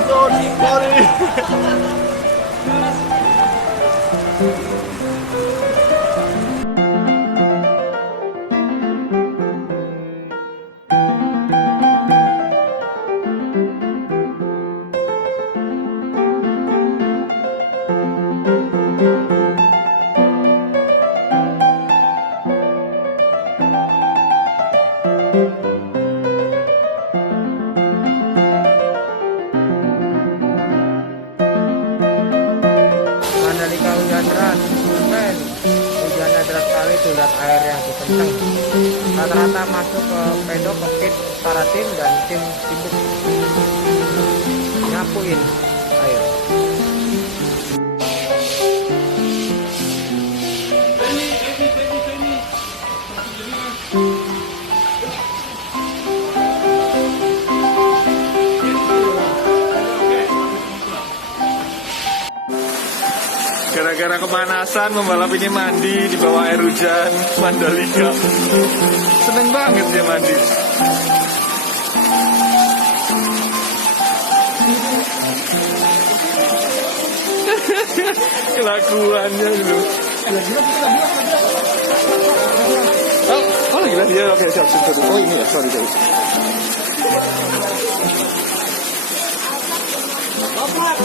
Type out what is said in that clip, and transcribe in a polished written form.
sorry. Mandalika hujan deras, men. Hujannya deras sekali tuh, lihat air yang kencang. Rata-rata masuk ke pedok, ke pit para tim dan tim sibuk nyapuin air. Gara-gara kepanasan pembalap ini mandi di bawah air hujan Mandalika. Seneng banget dia mandi. Kelakuannya gitu. Oh lagi lah dia. Oke, siap. Oh ini ya, sorry. Bapak,